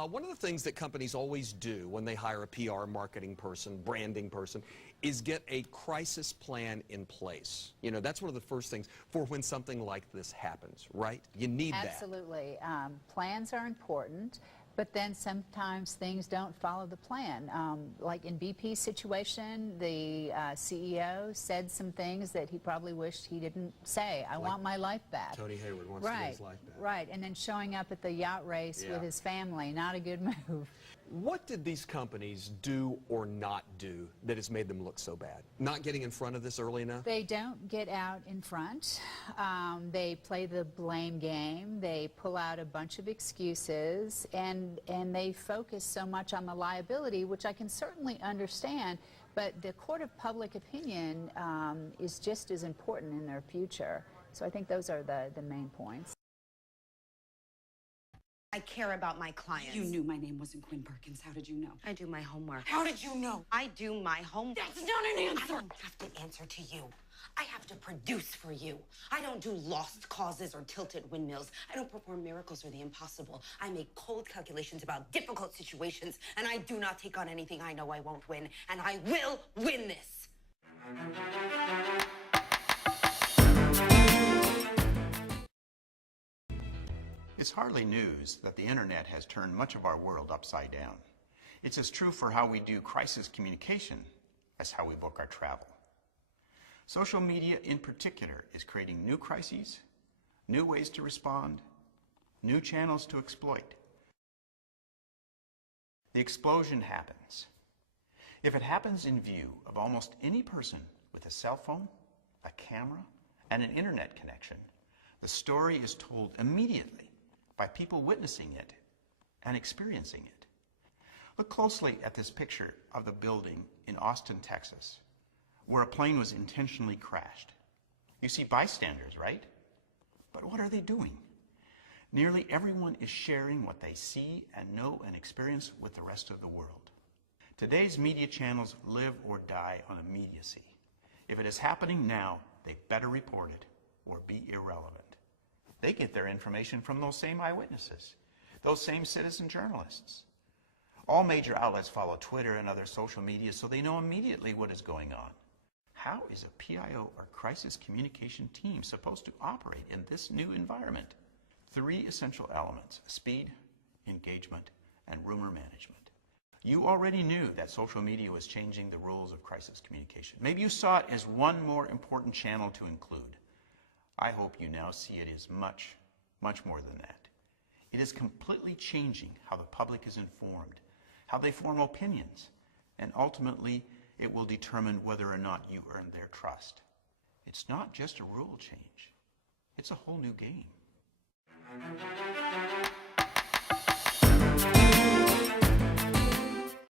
One of the things that companies always do when they hire a PR marketing person, branding person, is get a crisis plan in place. You know, that's one of the first things for when something like this happens, right? You need that. Absolutely. Plans are important, but then sometimes things don't follow the plan. Like in BP's situation, the CEO said some things that he probably wished he didn't say. I want my life back. Tony Hayward wants to get his life back. Right, and then showing up at the yacht race with his family, not a good move. What did these companies do or not do that has made them look so bad? Not getting in front of this early enough? They don't get out in front. They play the blame game. They pull out a bunch of excuses, and they focus so much on the liability, which I can certainly understand, but the court of public opinion is just as important in their future. So I think those are the main points. I care about my clients. You knew my name wasn't Quinn Perkins. How did you know? I do my homework. How did you know? I do my homework. That's not an answer. I don't have to answer to you. I have to produce for you. I don't do lost causes or tilted windmills. I don't perform miracles or the impossible. I make cold calculations about difficult situations, and I do not take on anything I know I won't win, and I will win this. It's hardly news that the internet has turned much of our world upside down. It's as true for how we do crisis communication as how we book our travel. Social media in particular is creating new crises, new ways to respond, new channels to exploit. The explosion happens. If it happens in view of almost any person with a cell phone, a camera, and an internet connection, the story is told immediately by people witnessing it and experiencing it. Look closely at this picture of the building in Austin, Texas, where a plane was intentionally crashed. You see bystanders, right? But what are they doing? Nearly everyone is sharing what they see and know and experience with the rest of the world. Today's media channels live or die on immediacy. If it is happening now, they better report it or be irrelevant. They get their information from those same eyewitnesses, those same citizen journalists. All major outlets follow Twitter and other social media, so they know immediately what is going on. How is a PIO or crisis communication team supposed to operate in this new environment? 3 essential elements: speed, engagement, and rumor management. You already knew that social media was changing the rules of crisis communication. Maybe you saw it as one more important channel to include. I hope you now see it as much, much more than that. It is completely changing how the public is informed, how they form opinions, and ultimately it will determine whether or not you earn their trust. It's not just a rule change. It's a whole new game.